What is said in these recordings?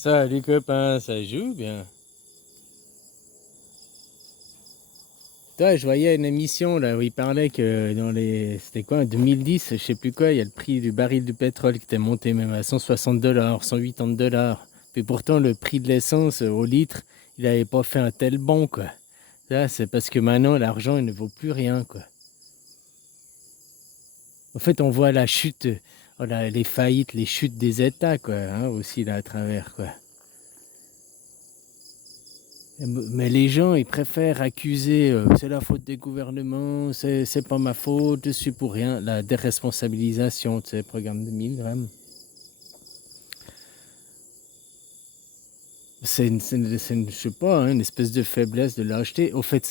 Salut copain, ça joue bien. Toi, je voyais une émission là où il parlait que c'était quoi, en 2010, je sais plus quoi, il y a le prix du baril du pétrole qui était monté même à 160 $, 180 $. Puis pourtant, le prix de l'essence au litre, il avait pas fait un tel bond, quoi. Ça, c'est parce que maintenant, l'argent, il ne vaut plus rien, quoi. En fait, on voit la chute, les faillites, les chutes des États, quoi, hein, aussi là à travers, quoi. Mais les gens, ils préfèrent accuser, c'est la faute des gouvernements, c'est pas ma faute, je suis pour rien. La déresponsabilisation, tu sais, programme de Milgram. Je sais pas, hein, une espèce de faiblesse, de lâcheté. Au fait,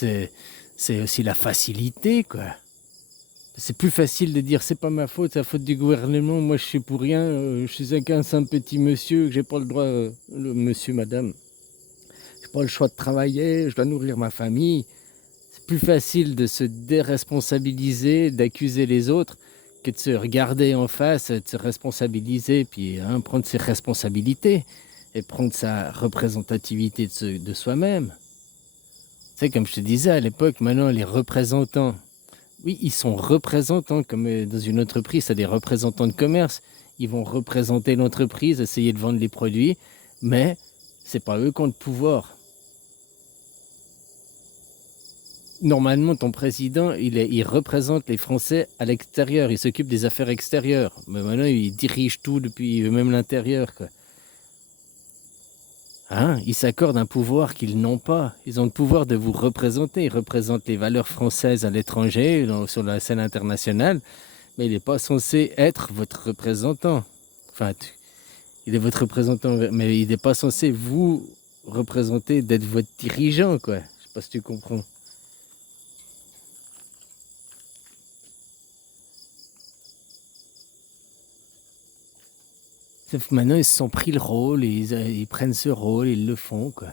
c'est aussi la facilité, quoi. C'est plus facile de dire c'est pas ma faute, c'est la faute du gouvernement, moi je suis pour rien, je suis qu'un simple petit monsieur, que j'ai pas le droit, le monsieur, madame, j'ai pas le choix de travailler, je dois nourrir ma famille. C'est plus facile de se déresponsabiliser, d'accuser les autres, que de se regarder en face, de se responsabiliser, puis hein, prendre ses responsabilités et prendre sa représentativité de soi-même. Tu sais, comme je te disais à l'époque, maintenant les représentants, oui, ils sont représentants, comme dans une entreprise, c'est des représentants de commerce. Ils vont représenter l'entreprise, essayer de vendre les produits, mais c'est pas eux qui ont le pouvoir. Normalement, ton président, il représente les Français à l'extérieur. Il s'occupe des affaires extérieures. Mais maintenant, il dirige tout depuis même l'intérieur, quoi. Hein? Ils s'accordent un pouvoir qu'ils n'ont pas. Ils ont le pouvoir de vous représenter. Ils représentent les valeurs françaises à l'étranger, sur la scène internationale. Mais il n'est pas censé être votre représentant. Enfin, il est votre représentant, mais il n'est pas censé vous représenter, d'être votre dirigeant, quoi. Je sais pas si tu comprends. Sauf que maintenant, ils se sont pris le rôle, et ils prennent ce rôle, ils le font, quoi.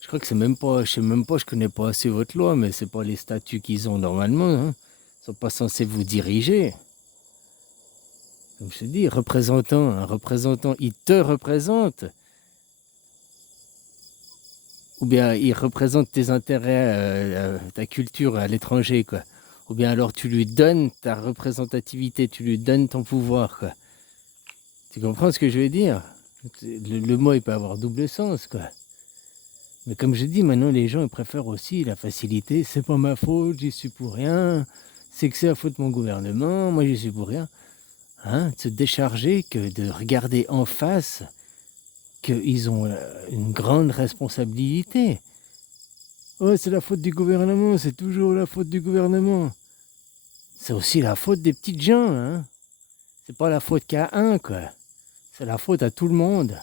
Je crois que c'est même pas, je sais même pas, je connais pas assez votre loi, mais c'est pas les statuts qu'ils ont normalement, hein. Ils sont pas censés vous diriger. Comme je te dis, un représentant, il te représente, ou bien il représente tes intérêts, ta culture à l'étranger, quoi. Ou bien alors tu lui donnes ta représentativité, tu lui donnes ton pouvoir, quoi. Tu comprends ce que je veux dire? Le mot, il peut avoir double sens, quoi. Mais comme je dis, maintenant, les gens ils préfèrent aussi la facilité. C'est pas ma faute, j'y suis pour rien. C'est que c'est la faute de mon gouvernement, moi j'y suis pour rien. Hein, de se décharger que de regarder en face qu'ils ont une grande responsabilité. Oh, c'est la faute du gouvernement, c'est toujours la faute du gouvernement. C'est aussi la faute des petites gens, hein. C'est pas la faute qu'à un, quoi. C'est la faute à tout le monde.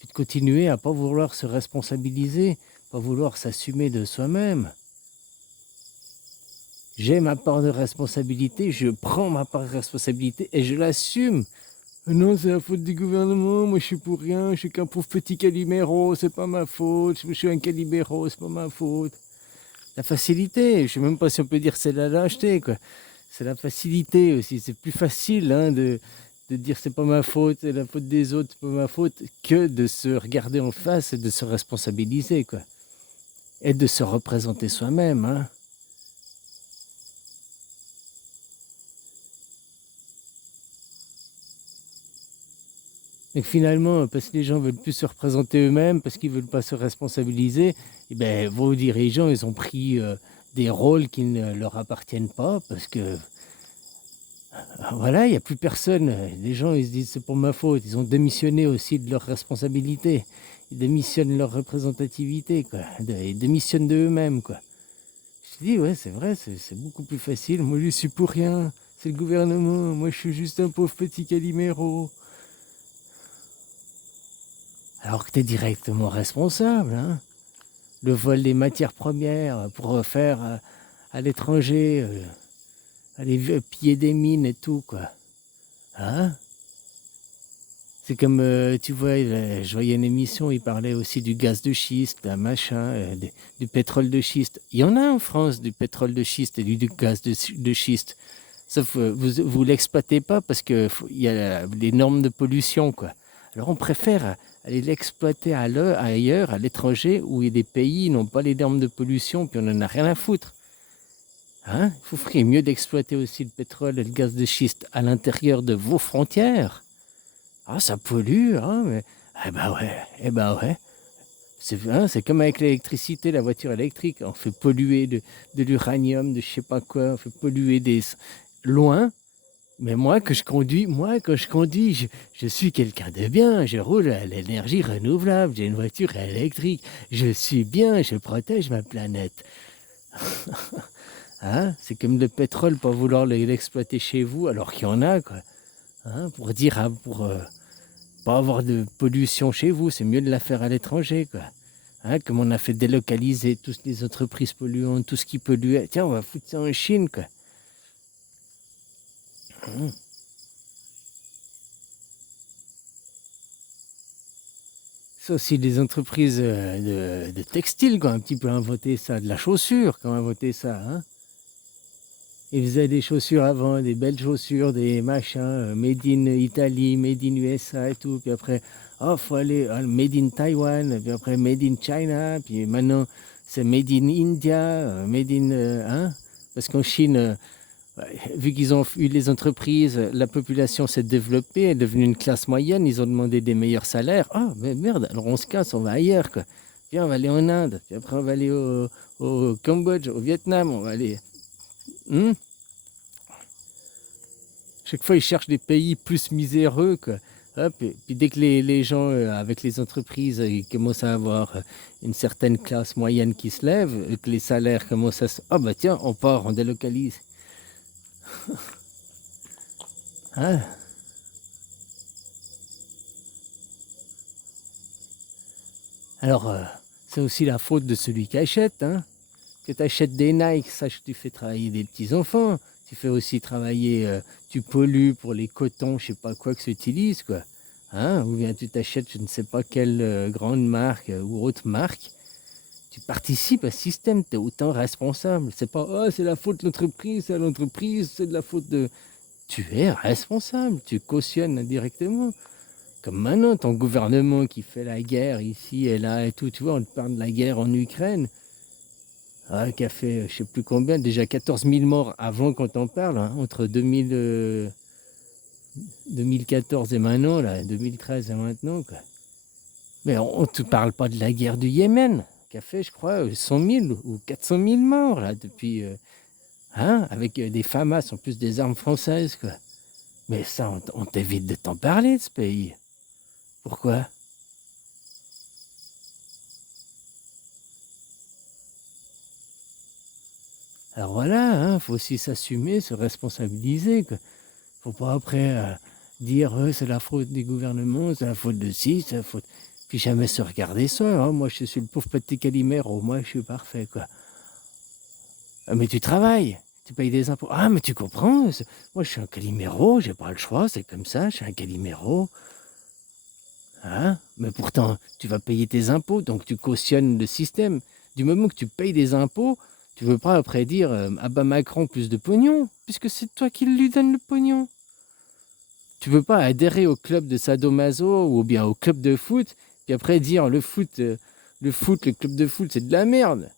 Puis de continuer à pas vouloir se responsabiliser, pas vouloir s'assumer de soi-même. J'ai ma part de responsabilité, je prends ma part de responsabilité et je l'assume. Non, c'est la faute du gouvernement, moi je suis pour rien, je suis qu'un pauvre petit calimero, c'est pas ma faute, je suis un calimero, c'est pas ma faute. La facilité, je sais même pas si on peut dire c'est la lâcheté, quoi. C'est la facilité aussi, c'est plus facile hein, de dire c'est pas ma faute, c'est la faute des autres, c'est pas ma faute, que de se regarder en face et de se responsabiliser, quoi. Et de se représenter soi-même, hein. Et finalement, parce que les gens veulent plus se représenter eux-mêmes, parce qu'ils veulent pas se responsabiliser, eh ben, vos dirigeants, ils ont pris des rôles qui ne leur appartiennent pas, parce que voilà, il n'y a plus personne. Les gens, ils se disent, c'est pour ma faute. Ils ont démissionné aussi de leurs responsabilités. Ils démissionnent de leur représentativité, quoi. Ils démissionnent de eux-mêmes, quoi. Je te dis, ouais, c'est vrai, c'est beaucoup plus facile. Moi, je suis pour rien. C'est le gouvernement. Moi, je suis juste un pauvre petit calimero. Alors que tu es directement responsable, hein. Le vol des matières premières pour faire à l'étranger, aller piller des mines et tout, quoi. Hein? C'est comme, tu vois, je voyais une émission, il parlait aussi du gaz de schiste, d'un machin, du pétrole de schiste. Il y en a en France du pétrole de schiste et du gaz de schiste. Sauf que vous l'exploitez pas parce que il y a les normes de pollution, quoi. Alors on préfère aller l'exploiter ailleurs, à l'étranger, où des pays n'ont pas les normes de pollution, puis on en a rien à foutre. Hein? Vous feriez mieux d'exploiter aussi le pétrole et le gaz de schiste à l'intérieur de vos frontières. Ah, ça pollue, hein, mais... eh ben ouais. C'est comme avec l'électricité, la voiture électrique. On fait polluer de l'uranium, de je sais pas quoi, on fait polluer loin. Mais quand je conduis, je suis quelqu'un de bien. Je roule à l'énergie renouvelable, j'ai une voiture électrique. Je suis bien, je protège ma planète. Hein? C'est comme le pétrole, pas vouloir l'exploiter chez vous, alors qu'il y en a, quoi. Hein? Pour pas avoir de pollution chez vous, c'est mieux de la faire à l'étranger, quoi. Hein? Comme on a fait délocaliser toutes les entreprises polluantes, tout ce qui polluait. Tiens, on va foutre ça en Chine, quoi. Hein? C'est aussi des entreprises de textile qui ont un petit peu inventé ça, de la chaussure qui ont inventé ça. Hein? Ils faisaient des chaussures avant, des belles chaussures, des machins, made in Italy, made in USA et tout. Puis après, oh, faut aller, made in Taïwan, puis après, made in China, puis maintenant, c'est made in India, made in... hein? Parce qu'en Chine, vu qu'ils ont eu les entreprises, la population s'est développée, est devenue une classe moyenne, ils ont demandé des meilleurs salaires. Ah, mais merde, alors on se casse, on va ailleurs, quoi. Puis on va aller en Inde, puis après on va aller au Cambodge, au Vietnam, on va aller... Chaque fois, ils cherchent des pays plus miséreux, quoi. Hop, et puis dès que les gens, avec les entreprises, ils commencent à avoir une certaine classe moyenne qui se lève, et que les salaires commencent à se... Ah bah tiens, on part, on délocalise. Hein? Alors, c'est aussi la faute de celui qui achète. Hein? Que tu achètes des Nike, sache que tu fais travailler des petits-enfants. Tu fais aussi travailler, tu pollues pour les cotons, je sais pas quoi que tu utilises, quoi. Hein? Ou bien tu t'achètes je ne sais pas quelle grande marque ou autre marque. Tu participes à ce système, tu es autant responsable. C'est pas, oh, c'est la faute de l'entreprise, c'est l'entreprise, c'est de la faute de... Tu es responsable, tu cautionnes indirectement. Comme maintenant, ton gouvernement qui fait la guerre ici et là et tout, tu vois, on te parle de la guerre en Ukraine, qui a fait, je sais plus combien, déjà 14 000 morts avant qu'on t'en parle, hein, entre 2014 et maintenant, là, 2013 et maintenant, quoi. Mais on ne te parle pas de la guerre du Yémen, qui a fait, je crois, 100 000 ou 400 000 morts, là, depuis... hein, avec des FAMAS, en plus des armes françaises, quoi. Mais ça, on t'évite de t'en parler, de ce pays. Pourquoi? Alors voilà, hein, faut aussi s'assumer, se responsabiliser, quoi. Faut pas après dire c'est la faute des gouvernements, c'est la faute de ci, c'est la faute... Puis jamais se regarder soi. Hein. Moi, je suis le pauvre petit Calimero, moi, je suis parfait, quoi. Ah, mais tu travailles, tu payes des impôts. Ah, mais tu comprends, moi, je suis un Calimero, j'ai pas le choix, c'est comme ça, je suis un Calimero. Hein? Mais pourtant, tu vas payer tes impôts, donc tu cautionnes le système. Du moment que tu payes des impôts, tu veux pas après dire ah bah Macron plus de pognon, puisque c'est toi qui lui donne le pognon. Tu veux pas adhérer au club de sadomaso ou bien au club de foot, puis après dire le club de foot, c'est de la merde.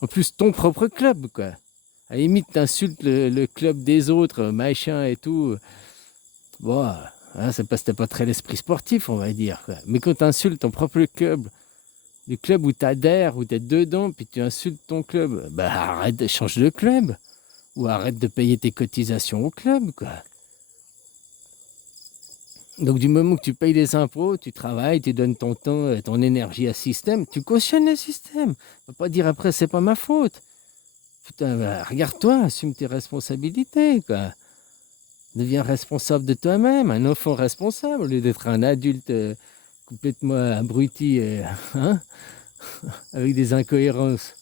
En plus, ton propre club, quoi. À la limite, t'insultes le club des autres, machin et tout. Bon, hein, c'était pas très l'esprit sportif, on va dire, quoi. Mais quand t'insultes ton propre club, le club où t'adhères, où t'es dedans, puis tu insultes ton club, bah arrête, change de club. Ou arrête de payer tes cotisations au club, quoi. Donc du moment que tu payes des impôts, tu travailles, tu donnes ton temps, ton énergie à ce système, tu cautionnes le système. On va pas dire après c'est pas ma faute. Putain, bah, regarde-toi, assume tes responsabilités, quoi. Deviens responsable de toi-même, un enfant responsable, au lieu d'être un adulte complètement abruti, hein, avec des incohérences.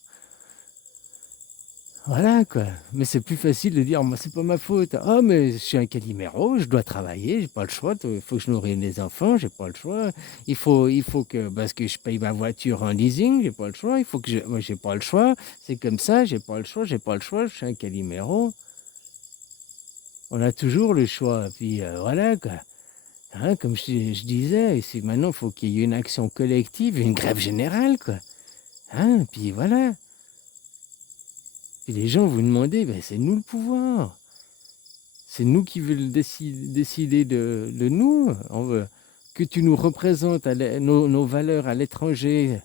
Voilà, quoi. Mais c'est plus facile de dire, moi, c'est pas ma faute. Ah, mais je suis un Calimero, je dois travailler, j'ai pas le choix. Il faut que je nourrisse les enfants, j'ai pas le choix. Il faut que, parce que je paye ma voiture en leasing, j'ai pas le choix. Il faut que moi, j'ai pas le choix. C'est comme ça, j'ai pas le choix, j'ai pas le choix. Je suis un Calimero. On a toujours le choix. Puis voilà, quoi. Hein, comme je disais, ici, maintenant, il faut qu'il y ait une action collective, une grève générale, quoi. Hein, puis voilà. Puis les gens vous demandez, ben, c'est nous le pouvoir. C'est nous qui veulent décider de nous. On veut que tu nous représentes nos valeurs à l'étranger,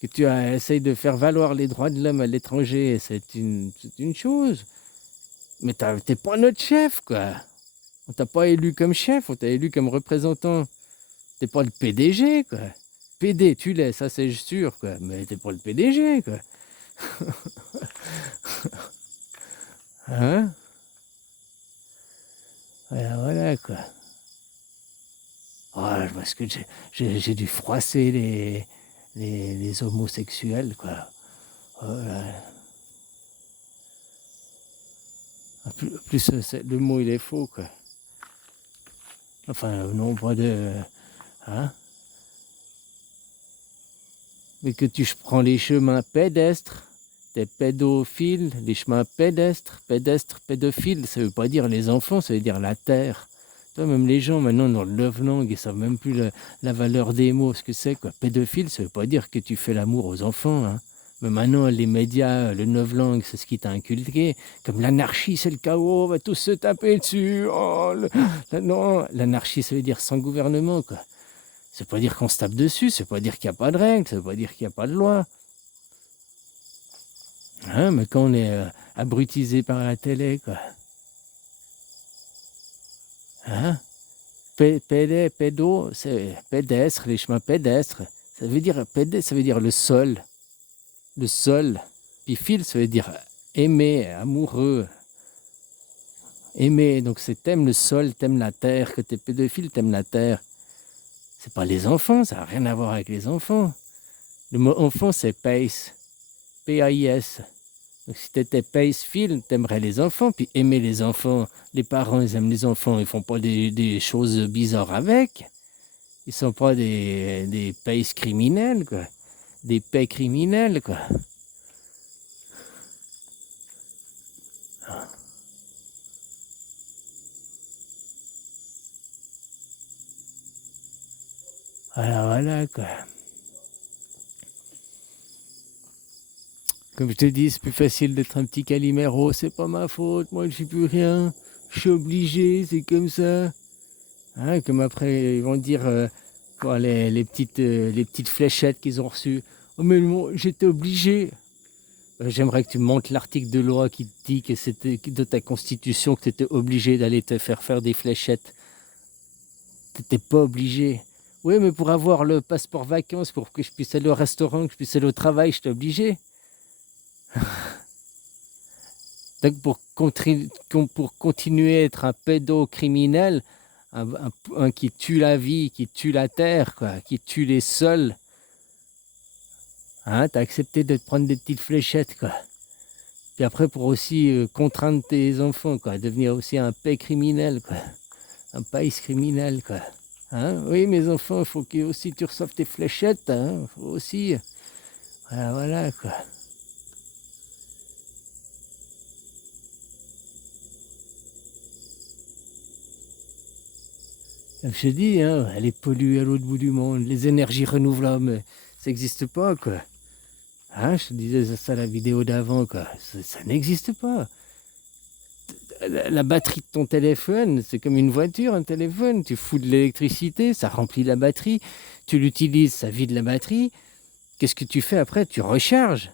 que tu essayes de faire valoir les droits de l'homme à l'étranger, c'est une chose. Mais t'es pas notre chef, quoi. On t'a pas élu comme chef, on t'a élu comme représentant. T'es pas le PDG, quoi. PD, tu l'es, ça c'est sûr, quoi. Mais t'es pas le PDG, quoi. Hein? Voilà, quoi. Ah, parce que j'ai dû froisser les homosexuels, quoi. Voilà. Plus le mot il est faux, quoi. Enfin, non, pas de. Hein? Mais que tu prends les chemins pédestres, t'es pédophile, les chemins pédestres, pédophile, ça veut pas dire les enfants, ça veut dire la terre. Toi, même les gens maintenant dans le love langue, ils savent même plus la valeur des mots, ce que c'est, quoi. Pédophile, ça veut pas dire que tu fais l'amour aux enfants, hein. Mais maintenant, les médias, le neuf-langue, c'est ce qui t'a inculqué. Comme l'anarchie, c'est le chaos, on va tous se taper dessus. Oh, non, l'anarchie, ça veut dire sans gouvernement, quoi. Ça veut pas dire qu'on se tape dessus, ça veut pas dire qu'il n'y a pas de règles, ça veut pas dire qu'il n'y a pas de loi. Hein, mais quand on est abrutisé par la télé, quoi. Hein? Pédo, c'est pédestre, les chemins pédestres. Ça veut dire ça veut dire le sol. Le sol. Puis fil, ça veut dire aimer, amoureux. Aimer, donc c'est t'aimes le sol, t'aimes la terre, que t'es pédophile, t'aimes la terre. C'est pas les enfants, ça n'a rien à voir avec les enfants. Le mot enfant, c'est pace. P-A-I-S. Donc si t'étais pace-fil, t'aimerais les enfants, puis aimer les enfants. Les parents, ils aiment les enfants, ils font pas des choses bizarres avec. Ils sont pas des pace criminels, quoi. Des paix criminels, quoi. Voilà, quoi. Comme je te dis, c'est plus facile d'être un petit Calimero, c'est pas ma faute, moi je suis plus rien. Je suis obligé, c'est comme ça. Hein, comme après, ils vont dire quoi, les petites fléchettes qu'ils ont reçues. Oh, mais j'étais obligé. J'aimerais que tu montes l'article de loi qui te dit que c'était de ta constitution que tu étais obligé d'aller te faire des fléchettes. Tu n'étais pas obligé. Oui, mais pour avoir le passeport vacances, pour que je puisse aller au restaurant, que je puisse aller au travail, j'étais obligé. Donc pour continuer à être un pédocriminel, un qui tue la vie, qui tue la terre, quoi, qui tue les sols, hein, t'as accepté de te prendre des petites fléchettes, quoi. Puis après, pour aussi contraindre tes enfants, quoi, devenir aussi un paix criminel, quoi. Un pays criminel, quoi. Hein? Oui, mes enfants, il faut que aussi tu reçoives tes fléchettes, hein. Faut aussi. Voilà, quoi. Comme je te dis, hein, elle est polluée à l'autre bout du monde. Les énergies renouvelables, ça n'existe pas, quoi. Hein, je te disais ça la vidéo d'avant, quoi. Ça n'existe pas. La batterie de ton téléphone, c'est comme une voiture, un téléphone. Tu fous de l'électricité, ça remplit la batterie. Tu l'utilises, ça vide la batterie. Qu'est-ce que tu fais après? Tu recharges.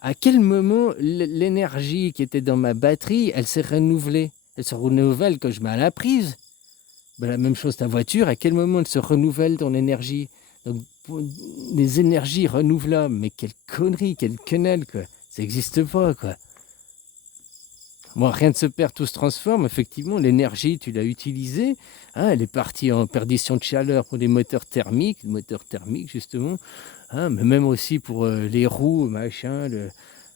À quel moment l'énergie qui était dans ma batterie, elle s'est renouvelée? Elle se renouvelle quand je mets à la prise. Ben, la même chose ta voiture, à quel moment elle se renouvelle ton énergie? Donc, les énergies renouvelables, mais quelle connerie, quelle quenelle, quoi. Ça n'existe pas, quoi. Bon, rien ne se perd, tout se transforme. Effectivement, l'énergie, tu l'as utilisée. Hein, elle est partie en perdition de chaleur pour les moteurs thermiques, justement. Hein, mais même aussi pour les roues, machin.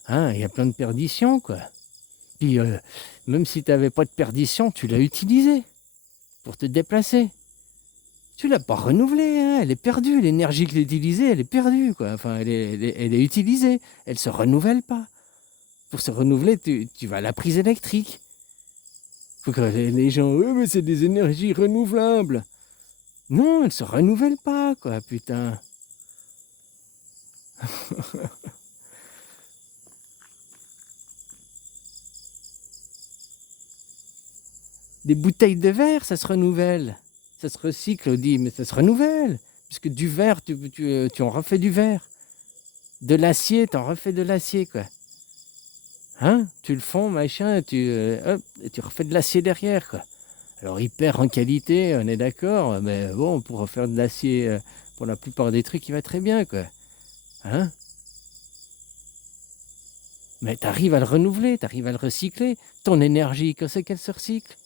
Hein, il y a plein de perditions, quoi. Puis, même si tu n'avais pas de perdition, tu l'as utilisée pour te déplacer. Tu l'as pas renouvelée, hein, elle est perdue. L'énergie que tu as utilisée, elle est perdue, quoi. Enfin, elle est utilisée. Elle se renouvelle pas. Pour se renouveler, tu vas à la prise électrique. Faut que les gens, ouais, mais c'est des énergies renouvelables. Non, elles se renouvellent pas, quoi, putain. Des bouteilles de verre, ça se renouvelle. Ça se recycle, on dit, mais ça se renouvelle. Puisque du verre, tu en refais du verre. De l'acier, tu en refais de l'acier, quoi. Hein? Tu le fonds, machin, hop, et tu refais de l'acier derrière, quoi. Alors, il perd en qualité, on est d'accord, mais bon, pour refaire de l'acier, pour la plupart des trucs, il va très bien, quoi. Hein? Mais tu arrives à le renouveler, tu arrives à le recycler. Ton énergie, quand c'est qu'elle se recycle?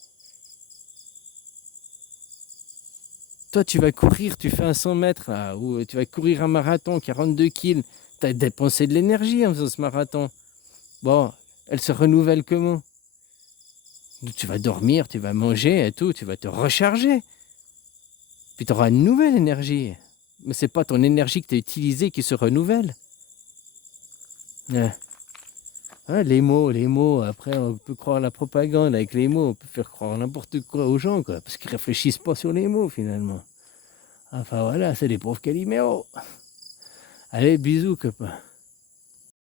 Toi, tu vas courir, tu fais un 100 mètres, là, ou tu vas courir un marathon, 42 kills. Tu as dépensé de l'énergie en faisant ce marathon. Bon, elle se renouvelle comment? Tu vas dormir, tu vas manger et tout, tu vas te recharger. Puis tu auras une nouvelle énergie. Mais c'est pas ton énergie que tu as utilisée qui se renouvelle. Ouais, les mots, après on peut croire à la propagande avec les mots, on peut faire croire n'importe quoi aux gens, quoi, parce qu'ils réfléchissent pas sur les mots finalement. Enfin voilà, c'est des pauvres Calimero. Allez, bisous copains.